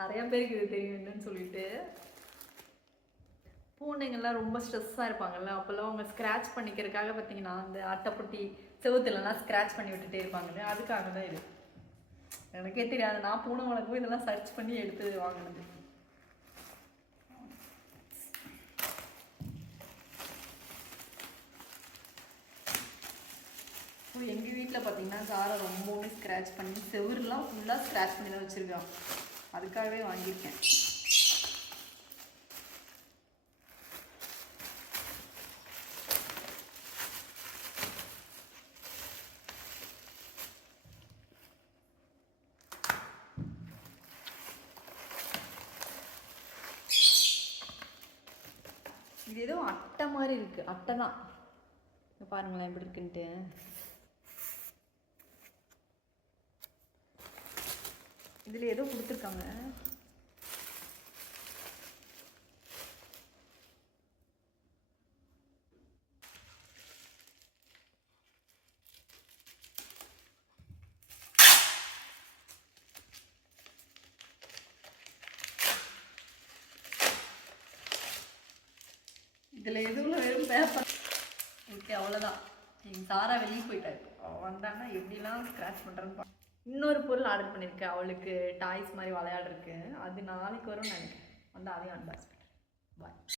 நிறைய பேருக்கு இது தெரியும் என்னன்னு சொல்லிட்டு. பூனைங்கள்லாம் ரொம்ப ஸ்ட்ரெஸ்ஸாக இருப்பாங்கல்ல, அப்போல்லாம் அவங்க ஸ்க்ராட்ச் பண்ணிக்கிறதுக்காக பார்த்தீங்கன்னா அந்த அட்டைப்பொட்டி செவுத்துலலாம் ஸ்க்ராட்ச் பண்ணி விட்டுட்டே இருப்பாங்கல்ல, அதுக்காக தான் இது. எனக்கே தெரியாது, நான் பூனை வளர்க்கும் இதெல்லாம் சர்ச் பண்ணி எடுத்து வாங்கினது. எங்கள் வீட்டில் பார்த்தீங்கன்னா சாரை ரொம்பவுமே ஸ்க்ராட்ச் பண்ணி செவுருலாம் ஃபுல்லாக ஸ்க்ராட்ச் பண்ணி தான் வச்சுருக்கான். அதுக்காகவே வாங்கியிருக்கேன். இது ஏதோ அட்டை மாதிரி இருக்கு. அட்டை தான் பாருங்களேன் எப்படி இருக்குன்ட்டு. இதுல ஏதோ கொடுத்துருக்காங்க. இதில் எதுவும் வெறும் பேப்பர். ஓகே, அவ்வளோதான். எங்கள் சாரா வெளியே போயிட்டாரு. அவள் வந்தான்னா எப்படிலாம் ஸ்க்ராட்ச் பண்ணுறேன்னு. இன்னொரு பொருள் ஆர்டர் பண்ணியிருக்கேன், அவளுக்கு டாய்ஸ் மாதிரி விளையாடுறதுக்கு. அது நாளைக்கு வரும்னு நினைக்கிறேன். வந்து அதையும் அன்பாக்ஸ் பண்ணுறேன். பாய்.